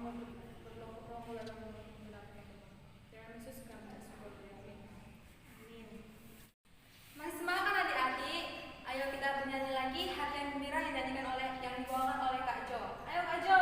berlaku dalam benaknya. Tuhan Yesus kami syukur. Amin. Masih semangat kan adik-adik? Ayo kita bernyanyi lagi Hati yang Gembira yang dinyanyikan oleh yang dibawakan oleh Kak Jo. Ayo Kak Jo.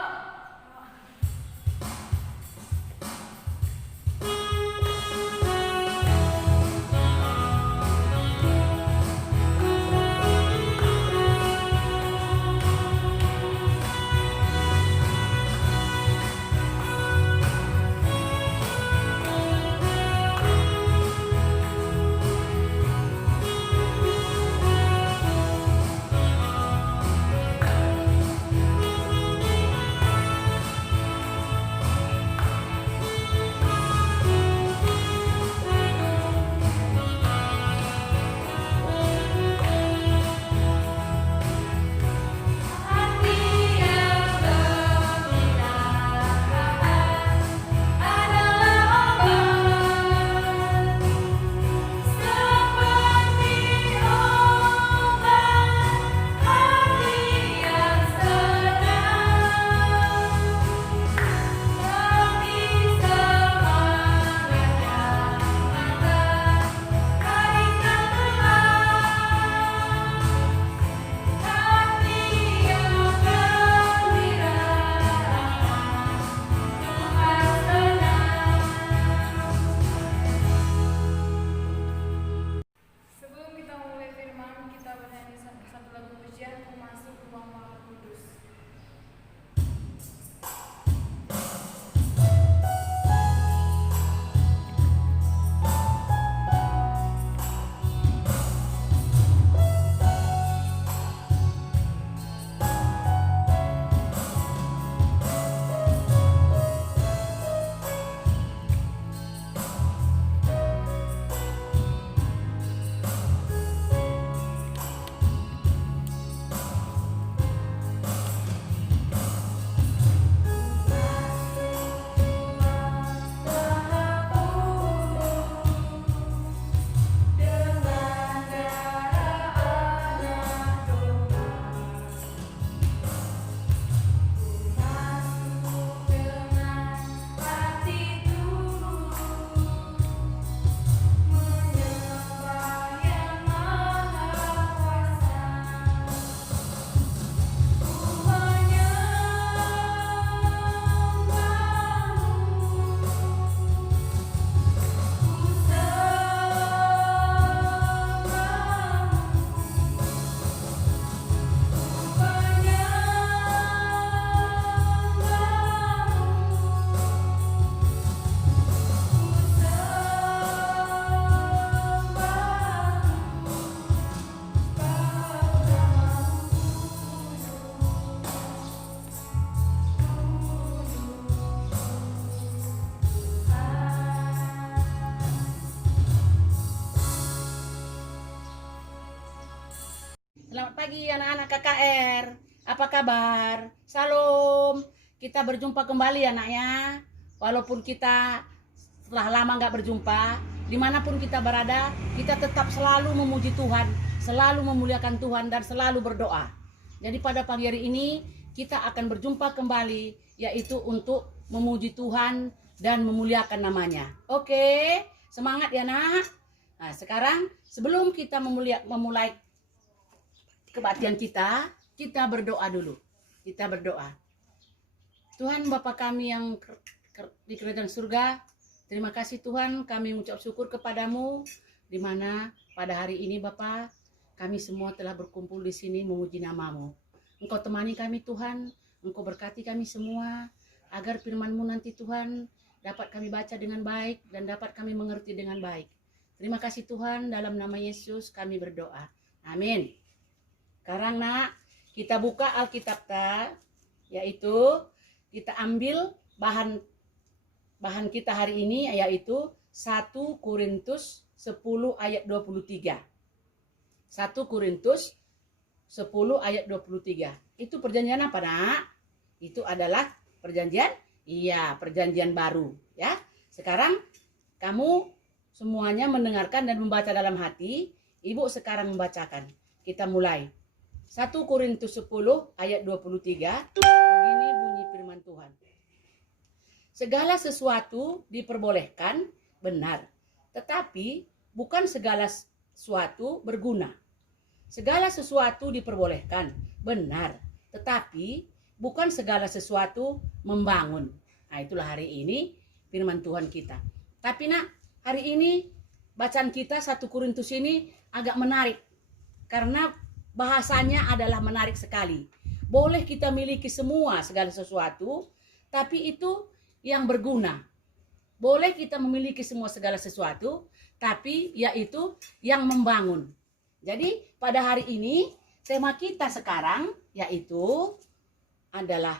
Sebelum kita mulai firman, kita bernyanyi satu lagu pujian Ku Masuk Ruang Maha Kudus. Selamat pagi anak-anak KKR. Apa kabar? Salam. Kita berjumpa kembali anaknya. Walaupun kita setelah lama nggak berjumpa, dimanapun kita berada, kita tetap selalu memuji Tuhan, selalu memuliakan Tuhan dan selalu berdoa. Jadi pada pagi hari ini kita akan berjumpa kembali, yaitu untuk memuji Tuhan dan memuliakan namanya. Oke, semangat ya nak. Nah sekarang sebelum kita memulai kebaktian kita berdoa dulu. Kita berdoa. Tuhan Bapa kami yang di kerajaan surga, terima kasih Tuhan, kami mengucap syukur kepadamu, di mana pada hari ini Bapa, kami semua telah berkumpul di sini memuji namamu. Engkau temani kami Tuhan, Engkau berkati kami semua, agar firman-Mu nanti Tuhan dapat kami baca dengan baik dan dapat kami mengerti dengan baik. Terima kasih Tuhan, dalam nama Yesus kami berdoa. Amin. Sekarang nak, kita buka Alkitab yaitu kita ambil bahan kita hari ini, yaitu 1 Korintus 10 ayat 23. 1 Korintus 10 ayat 23. Itu perjanjian apa nak? Itu adalah perjanjian baru ya. Sekarang kamu semuanya mendengarkan dan membaca dalam hati. Ibu sekarang membacakan. Kita mulai. 1 Korintus 10 ayat 23. Begini bunyi firman Tuhan. segala sesuatu diperbolehkan, benar. Tetapi bukan segala sesuatu berguna. Segala sesuatu diperbolehkan, benar. Tetapi bukan segala sesuatu membangun. Nah, itulah hari ini firman Tuhan kita. Tapi nak, hari ini bacaan kita 1 Korintus ini agak menarik. Karena bahasanya adalah menarik sekali. Boleh kita miliki semua segala sesuatu, tapi itu yang berguna. Boleh kita memiliki semua segala sesuatu, tapi yaitu yang membangun. Jadi pada hari ini tema kita sekarang yaitu adalah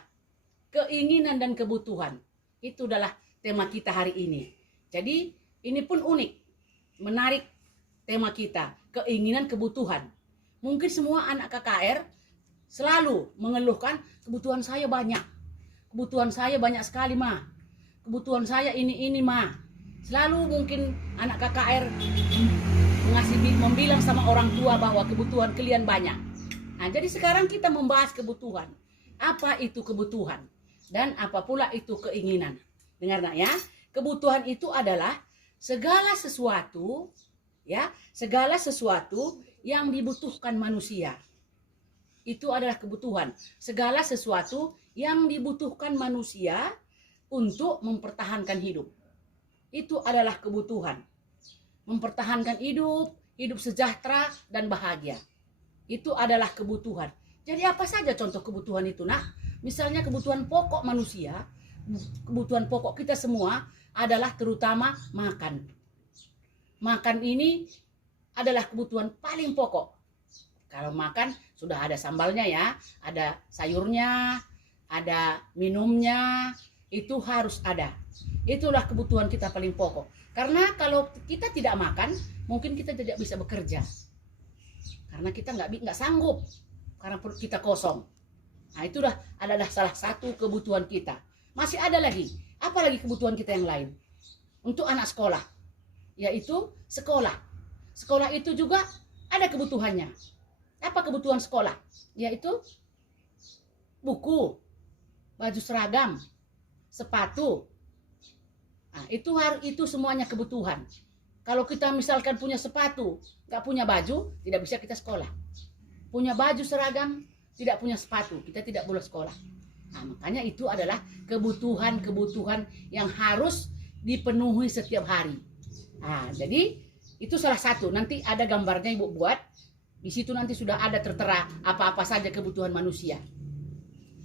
keinginan dan kebutuhan. Itu adalah tema kita hari ini. Jadi ini pun unik, menarik tema kita, keinginan kebutuhan. Mungkin semua anak KKR selalu mengeluhkan kebutuhan saya banyak. Kebutuhan saya banyak sekali, Ma. Kebutuhan saya ini, Ma. Selalu mungkin anak KKR membilang sama orang tua bahwa kebutuhan kalian banyak. Nah, jadi sekarang kita membahas kebutuhan. Apa itu kebutuhan? Dan apa pula itu keinginan? Dengar nak ya. Kebutuhan itu adalah segala sesuatu, ya, segala sesuatu yang dibutuhkan manusia. Itu adalah kebutuhan. Segala sesuatu yang dibutuhkan manusia untuk mempertahankan hidup. Itu adalah kebutuhan. Mempertahankan hidup, hidup sejahtera dan bahagia. Itu adalah kebutuhan. Jadi apa saja contoh kebutuhan itu, nak? Misalnya kebutuhan pokok manusia, kebutuhan pokok kita semua adalah terutama makan. Makan ini adalah kebutuhan paling pokok. Kalau makan sudah ada sambalnya ya, ada sayurnya, ada minumnya, itu harus ada. Itulah kebutuhan kita paling pokok. Karena kalau kita tidak makan, mungkin kita tidak bisa bekerja. Karena kita nggak sanggup, karena perut kita kosong. Nah, itu adalah salah satu kebutuhan kita. Masih ada lagi, apa lagi kebutuhan kita yang lain? Untuk anak sekolah, yaitu sekolah. Sekolah itu juga ada kebutuhannya. Apa kebutuhan sekolah? Yaitu buku, baju seragam, sepatu. Nah, itu semuanya kebutuhan. Kalau kita misalkan punya sepatu, nggak punya baju, tidak bisa kita sekolah. Punya baju seragam, tidak punya sepatu, kita tidak boleh sekolah. Nah, makanya itu adalah kebutuhan-kebutuhan yang harus dipenuhi setiap hari. Nah, jadi itu salah satu. Nanti ada gambarnya Ibu buat. Di situ nanti sudah ada tertera apa-apa saja kebutuhan manusia.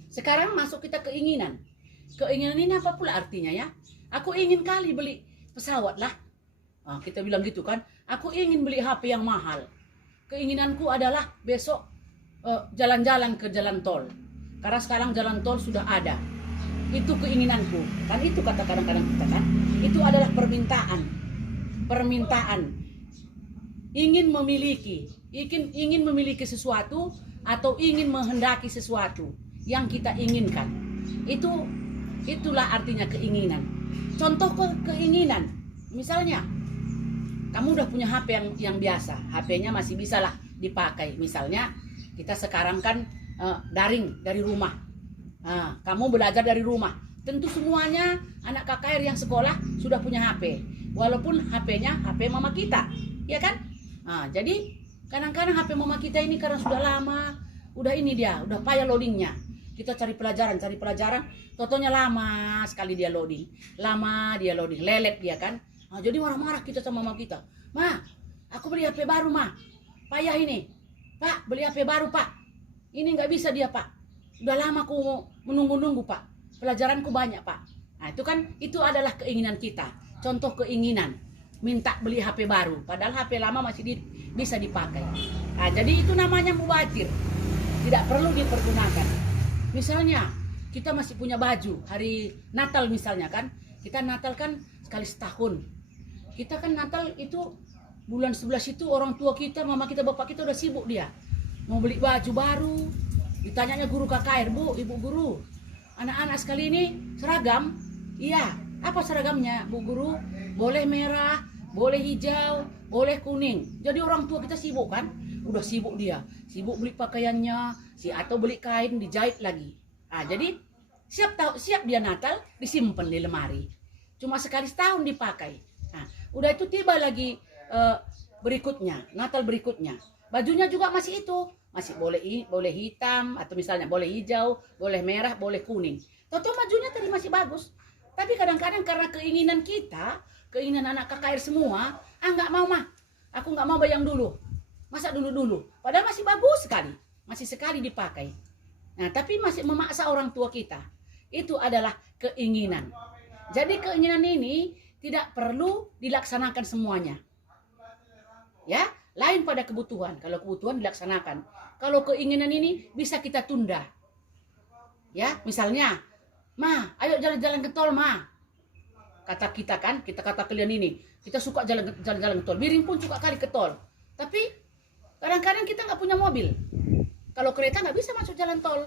Sekarang masuk kita keinginan. Keinginan ini apa pula artinya ya? Aku ingin kali beli pesawat lah. Nah, kita bilang gitu kan. Aku ingin beli HP yang mahal. Keinginanku adalah besok jalan-jalan ke jalan tol. Karena sekarang jalan tol sudah ada. Itu keinginanku. Kan itu kata kadang-kadang kita kan. Itu adalah permintaan. Permintaan. Ingin memiliki sesuatu atau ingin menghendaki sesuatu yang kita inginkan. Itulah artinya keinginan. Contoh keinginan, misalnya kamu udah punya HP yang biasa, HP-nya masih bisa lah dipakai. Misalnya kita sekarang kan daring dari rumah. Kamu belajar dari rumah. Tentu semuanya anak KKR yang sekolah sudah punya HP. Walaupun HP-nya HP mama kita, ya kan? Jadi kadang-kadang HP mama kita ini karena sudah lama, udah payah loadingnya. Kita cari pelajaran, totonya lama sekali dia loading, lelet dia kan. Jadi marah-marah kita sama mama kita. Ma, aku beli HP baru ma, payah ini. Pak, beli HP baru pak, ini nggak bisa dia pak. Udah lama aku menunggu-nunggu pak, pelajaranku banyak pak. Nah itu adalah keinginan kita. Contoh keinginan, minta beli HP baru, padahal HP lama masih bisa dipakai. Nah, jadi itu namanya mubazir, tidak perlu dipergunakan. Misalnya kita masih punya baju hari Natal misalnya kan, kita Natal kan sekali setahun. Kita kan Natal itu bulan 11 itu orang tua kita, mama kita, bapak kita udah sibuk dia mau beli baju baru. Ditanyanya guru KKR, Bu, ibu guru, anak-anak sekali ini seragam? Iya. Apa seragamnya, Bu Guru? Boleh merah, boleh hijau, boleh kuning. Jadi orang tua kita sibuk kan? Udah sibuk dia, sibuk beli pakaiannya, atau beli kain dijahit lagi. Jadi siap dia Natal disimpan di lemari. Cuma sekali setahun dipakai. Nah, udah itu tiba lagi berikutnya, Natal berikutnya. Bajunya juga masih itu, masih boleh hitam atau misalnya boleh hijau, boleh merah, boleh kuning. Tahu bajunya tadi masih bagus. Tapi kadang-kadang karena keinginan kita, keinginan anak KKR semua, nggak mau mah. Aku nggak mau bayang dulu. Masa dulu-dulu. Padahal masih bagus sekali. Masih sekali dipakai. Nah, tapi masih memaksa orang tua kita. Itu adalah keinginan. Jadi keinginan ini tidak perlu dilaksanakan semuanya. Ya, lain pada kebutuhan. Kalau kebutuhan dilaksanakan. Kalau keinginan ini bisa kita tunda. Ya, misalnya, "Ma, ayo jalan-jalan ke tol, Ma." Kata kita kan, kita kata kalian ini, kita suka jalan-jalan ke tol. Biring pun suka kali ke tol. Tapi kadang-kadang kita nggak punya mobil. Kalau kereta nggak bisa masuk jalan tol.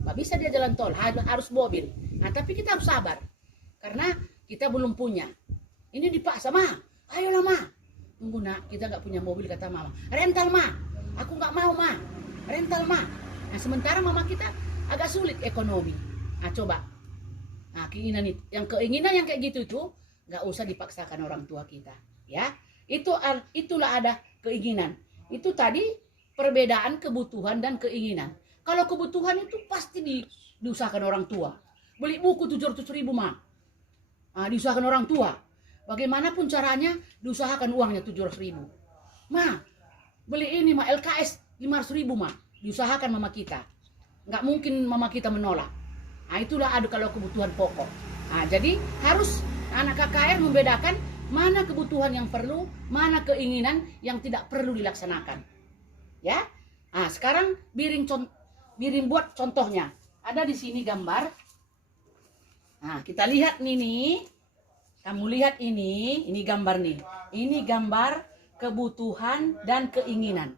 Nggak bisa dia jalan tol, harus mobil. Nah, tapi kita harus sabar. Karena kita belum punya. Ini dipaksa, "Ma, ayolah, Ma." "Tunggu, Nak, kita nggak punya mobil," kata Mama. "Rental, Ma." "Aku nggak mau, Ma. Rental, Ma." Nah, sementara Mama kita agak sulit ekonomi. Nah, coba. Nah, keinginan yang kayak gitu itu nggak usah dipaksakan orang tua kita, ya. Itulah ada keinginan. Itu tadi perbedaan kebutuhan dan keinginan. Kalau kebutuhan itu pasti diusahakan orang tua. Beli buku 700.000, Ma. Nah, diusahakan orang tua. Bagaimanapun caranya diusahakan uangnya 700.000. "Ma, beli ini, Ma, LKS 500.000, Ma." Diusahakan mama kita. Nggak mungkin mama kita menolak. Nah, itulah ada kalau kebutuhan pokok. Nah, jadi harus anak KKR membedakan mana kebutuhan yang perlu, mana keinginan yang tidak perlu dilaksanakan. Ya. Nah, sekarang Biring buat contohnya. Ada di sini gambar. Nah, kita lihat nih. Kamu lihat ini gambar nih. Ini gambar kebutuhan dan keinginan.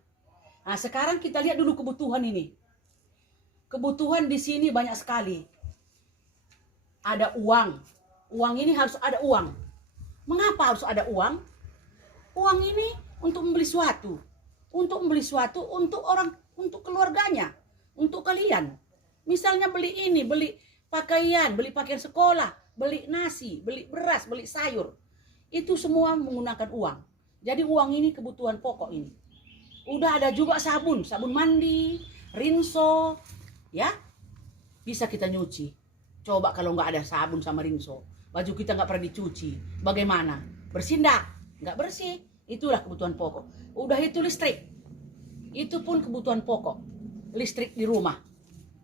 Nah, sekarang kita lihat dulu kebutuhan ini. Kebutuhan di sini banyak sekali. Ada uang. Uang ini harus ada uang. Mengapa harus ada uang? Uang ini untuk membeli sesuatu. Untuk membeli sesuatu untuk keluarganya. Untuk kalian. Misalnya beli ini, beli pakaian sekolah, beli nasi, beli beras, beli sayur. Itu semua menggunakan uang. Jadi uang ini kebutuhan pokok ini. Udah ada juga sabun mandi, rinso, ya. Bisa kita nyuci. Coba kalau nggak ada sabun sama rinso, baju kita nggak pernah dicuci, bagaimana? Bersih nggak? Nggak bersih. Itulah kebutuhan pokok. Udah itu listrik. Itu pun kebutuhan pokok. Listrik di rumah.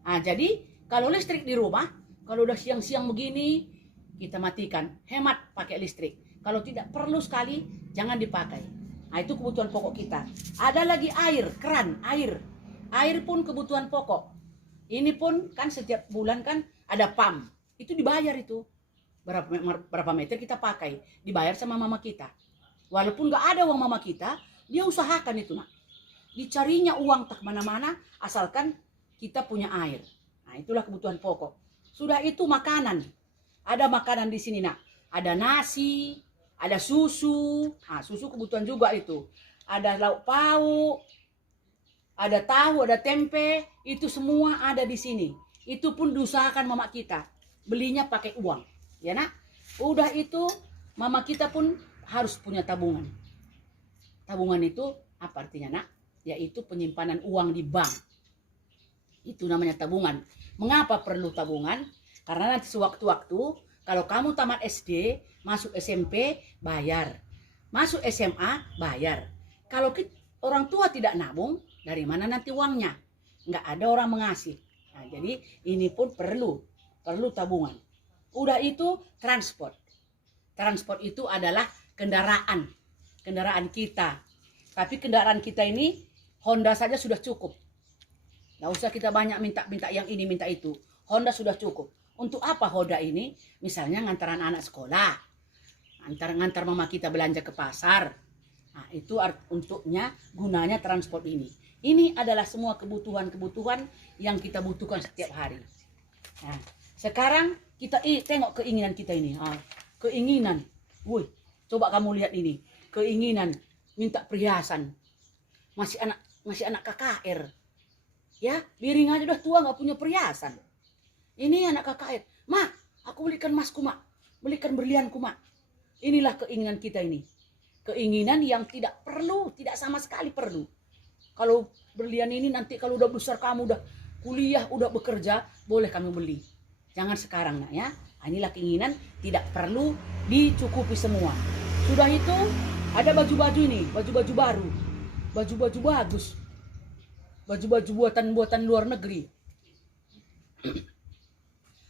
Nah, jadi kalau listrik di rumah, kalau udah siang-siang begini, kita matikan. Hemat pakai listrik. Kalau tidak perlu sekali, jangan dipakai. Nah, itu kebutuhan pokok kita. Ada lagi air, keran, air. Air pun kebutuhan pokok. Ini pun kan setiap bulan kan ada PAM. Itu dibayar itu. Berapa meter kita pakai. Dibayar sama mama kita. Walaupun nggak ada uang mama kita, dia usahakan itu, Nak. Dicarinya uang tak mana-mana, asalkan kita punya air. Nah, itulah kebutuhan pokok. Sudah itu makanan. Ada makanan di sini, Nak. Ada nasi, ada susu. Nah, susu kebutuhan juga itu. Ada lauk pauk, ada tahu, ada tempe. Itu semua ada di sini. Itu pun diusahakan mama kita. Belinya pakai uang. Ya, Nak. Udah itu mama kita pun harus punya tabungan. Tabungan itu apa artinya, Nak? Yaitu penyimpanan uang di bank. Itu namanya tabungan. Mengapa perlu tabungan? Karena nanti sewaktu-waktu kalau kamu tamat SD, masuk SMP, bayar. Masuk SMA, bayar. Kalau orang tua tidak nabung, dari mana nanti uangnya? Nggak ada orang mengasih. Nah, jadi ini pun perlu tabungan. Udah itu transport. Transport itu adalah kendaraan kita. Tapi kendaraan kita ini Honda saja sudah cukup. Nggak usah kita banyak minta yang ini, minta itu. Honda sudah cukup. Untuk apa Honda ini? Misalnya ngantaran anak sekolah, ngantar mama kita belanja ke pasar. Nah, itu untuknya gunanya transport ini. Ini adalah semua kebutuhan-kebutuhan yang kita butuhkan setiap hari. Nah, sekarang kita tengok keinginan kita ini. Keinginan. Woi, coba kamu lihat ini. Keinginan minta perhiasan. Masih anak KKR. Ya, Biring aja udah tua nggak punya perhiasan. Ini anak KKR. Mak, aku belikan emasku, Mak. Belikan berlianku, Mak. Inilah keinginan kita ini. Keinginan yang tidak perlu, tidak sama sekali perlu. Kalau berlian ini nanti kalau udah besar kamu udah kuliah, udah bekerja, boleh kamu beli. Jangan sekarang, Nak, ya. Inilah keinginan, tidak perlu dicukupi semua. Sudah itu, ada baju-baju ini, baju-baju baru. Baju-baju bagus. Baju-baju buatan luar negeri.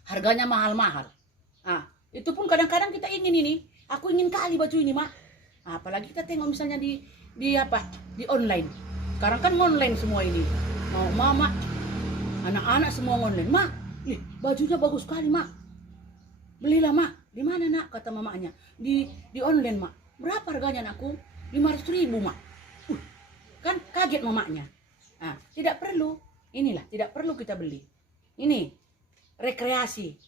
Harganya mahal-mahal. Nah, itu pun kadang-kadang kita ingin ini. Aku ingin kali baju ini, Mak. Nah, apalagi kita tengok misalnya di online. Sekarang kan online semua ini. Mau mama, anak-anak semua online. Mak, bajunya bagus sekali, Mak. Belilah, Mak. Di mana, Nak? Kata mamanya. Di online, Mak. Berapa harganya, anakku? 500.000, Mak. Kan kaget mamanya. Nah, tidak perlu. Inilah, tidak perlu kita beli. Ini rekreasi.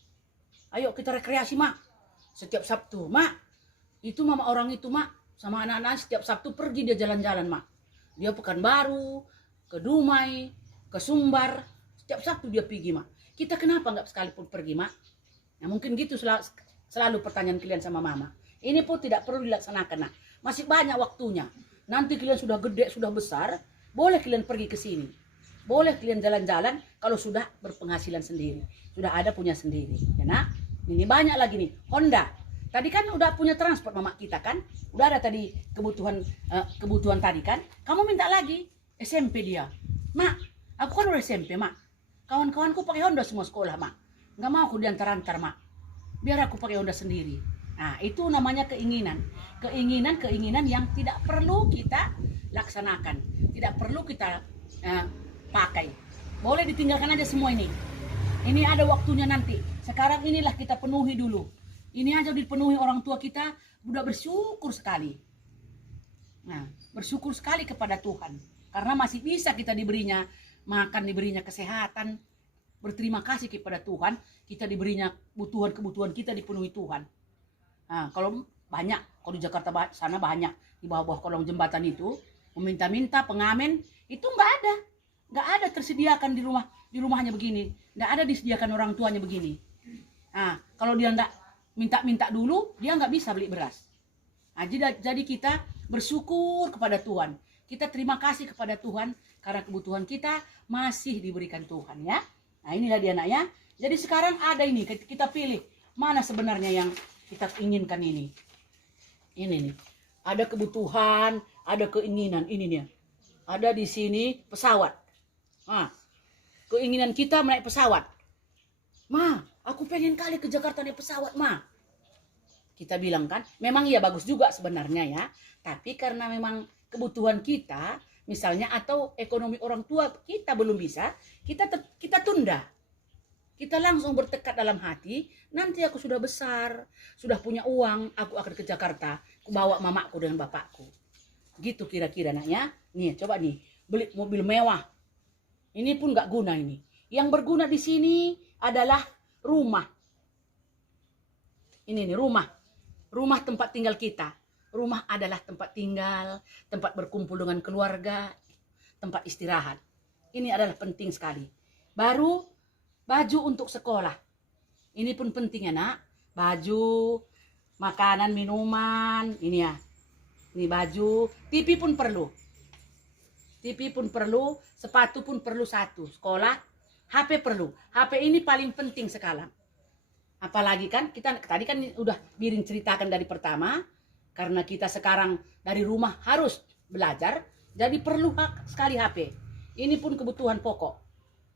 Ayo kita rekreasi, Mak. Setiap Sabtu, Mak. Itu mama orang itu, Mak, sama anak-anak setiap Sabtu pergi dia jalan-jalan, Mak. Dia Pekanbaru, ke Dumai, ke Sumbar. Setiap Sabtu dia pergi, Mak. Kita kenapa nggak sekalipun pergi, Mak? Nah, mungkin gitu selalu pertanyaan kalian sama mama. Ini pun tidak perlu dilaksanakan, Nak. Masih banyak waktunya. Nanti kalian sudah gede, sudah besar, boleh kalian pergi ke sini. Boleh kalian jalan-jalan kalau sudah berpenghasilan sendiri. Sudah ada punya sendiri. Ya, Nak? Ini banyak lagi nih. Honda. Tadi kan udah punya transport mama kita kan. Udah ada tadi kebutuhan tadi kan. Kamu minta lagi. SMP dia. Mak, aku kan udah SMP, Mak. Kawan-kawanku pakai Honda semua sekolah, Mak. Nggak mau aku diantar-antar, Mak. Biar aku pakai Honda sendiri. Nah, itu namanya keinginan. Keinginan yang tidak perlu kita laksanakan. Tidak perlu kita pakai. Boleh ditinggalkan aja semua ini. Ini ada waktunya nanti. Sekarang inilah kita penuhi dulu. Ini aja dipenuhi orang tua kita, udah bersyukur sekali. Nah, bersyukur sekali kepada Tuhan. Karena masih bisa kita diberinya makan, diberinya kesehatan. Berterima kasih kepada Tuhan, kita diberinya kebutuhan kita dipenuhi Tuhan. Nah, kalau banyak, kalau di Jakarta sana banyak, di bawah-bawah kolong jembatan itu, meminta-minta pengamen, itu nggak ada tersediakan di rumahnya begini. Nggak ada disediakan orang tuanya begini. Nah, kalau dia nggak minta-minta dulu, dia nggak bisa beli beras. Nah, jadi kita bersyukur kepada Tuhan. Kita terima kasih kepada Tuhan karena kebutuhan kita masih diberikan Tuhan, ya. Nah, inilah dia, Nak, ya. Jadi sekarang ada ini, kita pilih mana sebenarnya yang kita inginkan ini. Ini nih. Ada kebutuhan, ada keinginan, ini nih. Ada di sini pesawat. Nah, keinginan kita naik pesawat. Ma, aku pengen kali ke Jakarta naik pesawat, Ma. Kita bilang kan, memang iya bagus juga sebenarnya ya. Tapi karena memang kebutuhan kita, misalnya atau ekonomi orang tua kita belum bisa, kita tunda. Kita langsung bertekad dalam hati, nanti aku sudah besar, sudah punya uang, aku akan ke Jakarta, aku bawa mamaku dengan bapakku. Gitu kira-kira, Nak, ya. Nih, coba nih, beli mobil mewah. Ini pun nggak guna ini. Yang berguna di sini adalah rumah. Ini nih rumah. Rumah tempat tinggal kita. Rumah adalah tempat tinggal, tempat berkumpul dengan keluarga, tempat istirahat. Ini adalah penting sekali. Baru baju untuk sekolah. Ini pun penting, ya, Nak. Baju, makanan, minuman, ini ya. Ini baju, TV pun perlu. TV pun perlu, sepatu pun perlu satu. Sekolah, HP perlu. HP ini paling penting sekarang. Apalagi kan kita tadi kan udah Birin ceritakan dari pertama, karena kita sekarang dari rumah harus belajar, jadi perlu sekali HP. Ini pun kebutuhan pokok.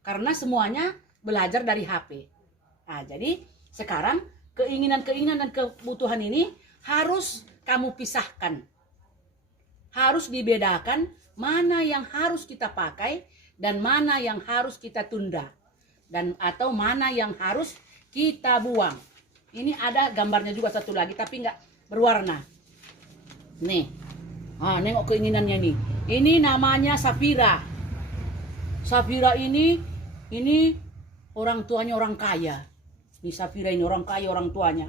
Karena semuanya belajar dari HP. Nah, jadi sekarang keinginan-keinginan dan kebutuhan ini harus kamu pisahkan. Harus dibedakan mana yang harus kita pakai dan mana yang harus kita tunda. Dan atau mana yang harus kita buang. Ini ada gambarnya juga satu lagi tapi nggak berwarna. Nih. Ah, nengok keinginannya nih. Ini namanya Safira. Safira ini orang tuanya orang kaya. Nih Safira ini orang kaya orang tuanya.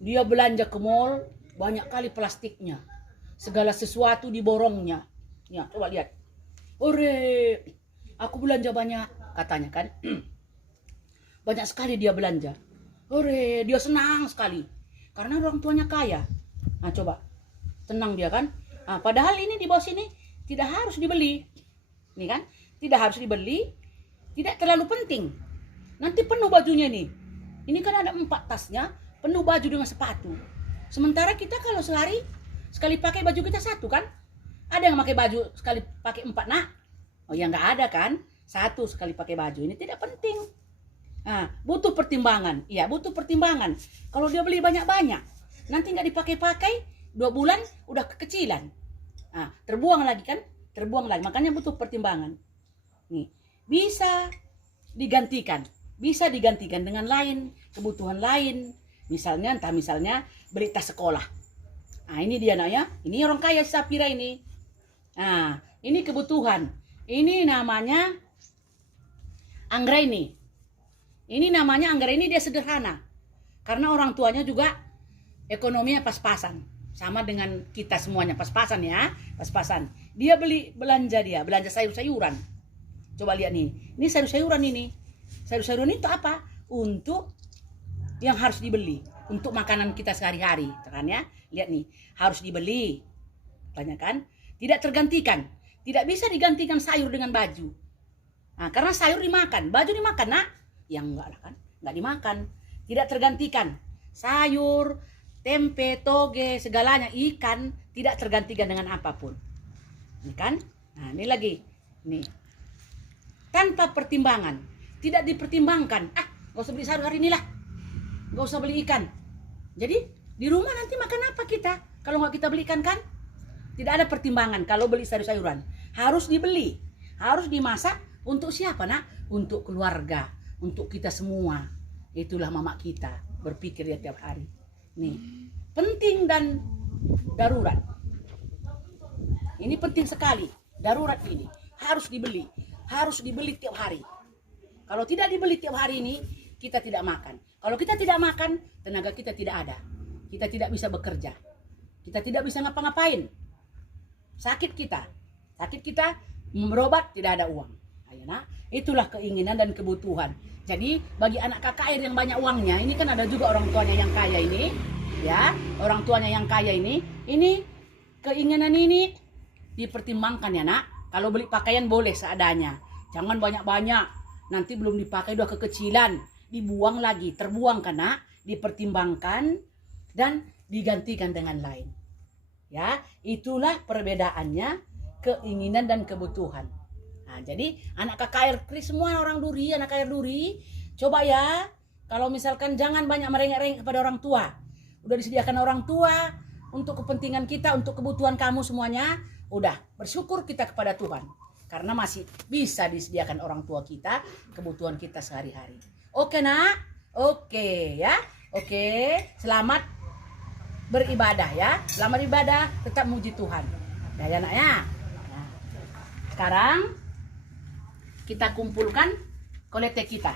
Dia belanja ke mall, banyak kali plastiknya. Segala sesuatu diborongnya. Ya, coba lihat. Ore, aku belanja banyak katanya kan. banyak sekali dia belanja. Hore, dia senang sekali. Karena orang tuanya kaya. Nah coba, tenang dia kan. Nah, padahal ini di bawah sini tidak harus dibeli. Ini kan, tidak harus dibeli, tidak terlalu penting. Nanti penuh bajunya nih. Ini kan ada 4 tasnya, penuh baju dengan sepatu. Sementara kita kalau sehari sekali pakai baju kita 1 kan? Ada yang pakai baju sekali pakai 4 nak? Oh ya nggak ada kan? 1 sekali pakai baju. Ini tidak penting. Nah, butuh pertimbangan. Iya, butuh pertimbangan. Kalau dia beli banyak-banyak, nanti nggak dipakai-pakai, 2 bulan udah kekecilan. Nah, terbuang lagi kan? Terbuang lagi. Makanya butuh pertimbangan. Nih, bisa digantikan. Bisa digantikan dengan lain, kebutuhan lain. Misalnya, misalnya beli tas sekolah. Nah, ini dia nak ya. Ini orang kaya Safira ini. Nah, ini kebutuhan. Ini namanya Anggraini. Ini namanya Anggraini, dia sederhana. Karena orang tuanya juga ekonominya pas-pasan. Sama dengan kita semuanya pas-pasan ya. Pas-pasan. Dia belanja sayur-sayuran. Coba lihat nih. Ini sayur-sayuran ini. Sayur-sayuran itu apa? Untuk yang harus dibeli. Untuk makanan kita sehari-hari. Kan ya? Lihat nih. Harus dibeli. Banyak kan? Tidak tergantikan. Tidak bisa digantikan sayur dengan baju. Nah, karena sayur dimakan, baju dimakan, nak? Yang enggak lah kan? Enggak dimakan. Tidak tergantikan. Sayur, tempe, toge, segalanya, ikan, tidak tergantikan dengan apapun. Ini kan? Nah, ini lagi. Nih. Tanpa pertimbangan. Tidak dipertimbangkan. Gak usah beli sayur hari ini lah. Gak usah beli ikan. Jadi, di rumah nanti makan apa kita? Kalau nggak kita beli ikan kan? Tidak ada pertimbangan kalau beli sayur-sayuran. Harus dibeli. Harus dimasak untuk siapa nak? Untuk keluarga. Untuk kita semua. Itulah mama kita. Berpikir ya tiap hari. Nih. Penting dan darurat. Ini penting sekali. Darurat ini. Harus dibeli. Harus dibeli tiap hari. Kalau tidak dibeli tiap hari ini, kita tidak makan. Kalau kita tidak makan, tenaga kita tidak ada. Kita tidak bisa bekerja. Kita tidak bisa ngapa-ngapain. Sakit kita berobat tidak ada uang. Ayo nah, itulah keinginan dan kebutuhan. Jadi bagi anak KKR yang banyak uangnya, ini kan ada juga orang tuanya yang kaya ini, ya, orang tuanya yang kaya ini keinginan ini dipertimbangkan ya nak. Kalau beli pakaian boleh seadanya, jangan banyak-banyak. Nanti belum dipakai udah kekecilan, dibuang lagi, terbuang kan nak, dipertimbangkan dan digantikan dengan lain. Ya, itulah perbedaannya keinginan dan kebutuhan. Nah, jadi anak KKR semua orang Duri, anak KKR Duri, coba ya, kalau misalkan jangan banyak merengek-rengek kepada orang tua. Udah disediakan orang tua untuk kepentingan kita, untuk kebutuhan kamu semuanya, udah bersyukur kita kepada Tuhan. Karena masih bisa disediakan orang tua kita, kebutuhan kita sehari-hari. Oke nak? Oke ya. Oke, selamat beribadah ya, selamat ibadah, tetap muji Tuhan. Ya nak ya. Nah, sekarang kita kumpulkan kolete kita.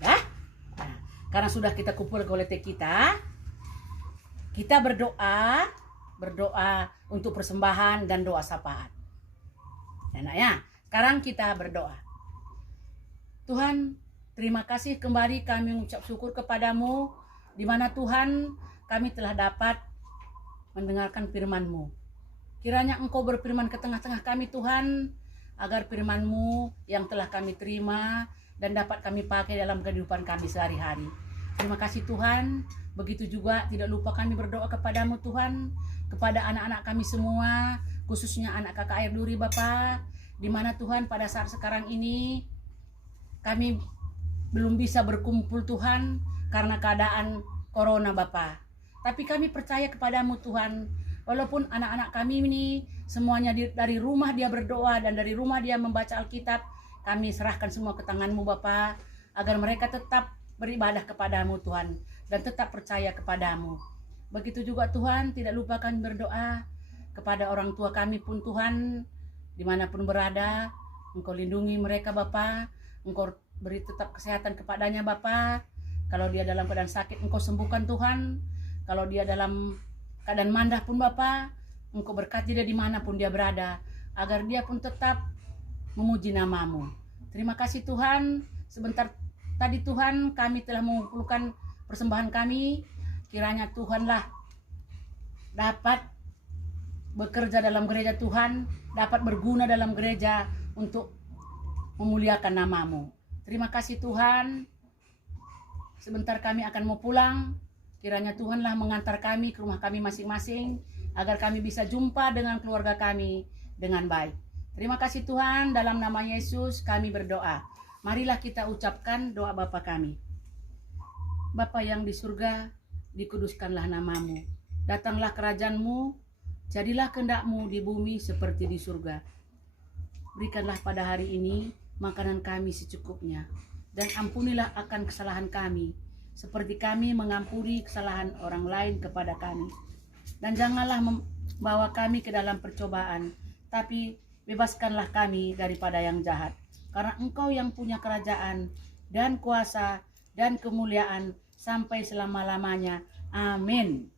Ya. Nah, karena sudah kita kumpul kolete kita berdoa untuk persembahan dan doa syafaat. Ya nak ya. Sekarang kita berdoa. Tuhan, terima kasih kembali kami mengucap syukur kepadamu, di mana Tuhan kami telah dapat mendengarkan firman-Mu. Kiranya Engkau berfirman ke tengah-tengah kami Tuhan, agar firman-Mu yang telah kami terima dan dapat kami pakai dalam kehidupan kami sehari-hari. Terima kasih Tuhan. Begitu juga tidak lupa kami berdoa kepadamu Tuhan, kepada anak-anak kami semua, khususnya anak KKR Duri Bapa, di mana Tuhan pada saat sekarang ini kami belum bisa berkumpul Tuhan karena keadaan corona Bapa. Tapi kami percaya kepadamu Tuhan, walaupun anak-anak kami ini semuanya dari rumah dia berdoa dan dari rumah dia membaca Alkitab, kami serahkan semua ke tangan-Mu Bapa, agar mereka tetap beribadah kepadamu Tuhan dan tetap percaya kepadamu. Begitu juga Tuhan, tidak lupa kami berdoa kepada orang tua kami pun Tuhan, dimanapun berada, Engkau lindungi mereka Bapa, Engkau beri tetap kesehatan kepadanya Bapa. Kalau dia dalam keadaan sakit, Engkau sembuhkan Tuhan. Kalau dia dalam keadaan mandah pun Bapa, Engkau berkati dia dimanapun dia berada, agar dia pun tetap memuji nama-Mu. Terima kasih Tuhan, sebentar tadi Tuhan kami telah mengumpulkan persembahan kami. Kiranya Tuhanlah dapat bekerja dalam gereja Tuhan, dapat berguna dalam gereja untuk memuliakan namamu. Terima kasih Tuhan. Sebentar kami akan mau pulang. Kiranya Tuhanlah mengantar kami ke rumah kami masing-masing, agar kami bisa jumpa dengan keluarga kami dengan baik. Terima kasih Tuhan, dalam nama Yesus kami berdoa. Marilah kita ucapkan doa Bapa kami. Bapa yang di surga, dikuduskanlah namamu. Datanglah kerajaan-Mu, jadilah kehendak-Mu di bumi seperti di surga. Berikanlah pada hari ini makanan kami secukupnya, dan ampunilah akan kesalahan kami, seperti kami mengampuni kesalahan orang lain kepada kami. Dan janganlah membawa kami ke dalam percobaan, tapi bebaskanlah kami daripada yang jahat. Karena Engkau yang punya kerajaan dan kuasa dan kemuliaan sampai selama-lamanya. Amin.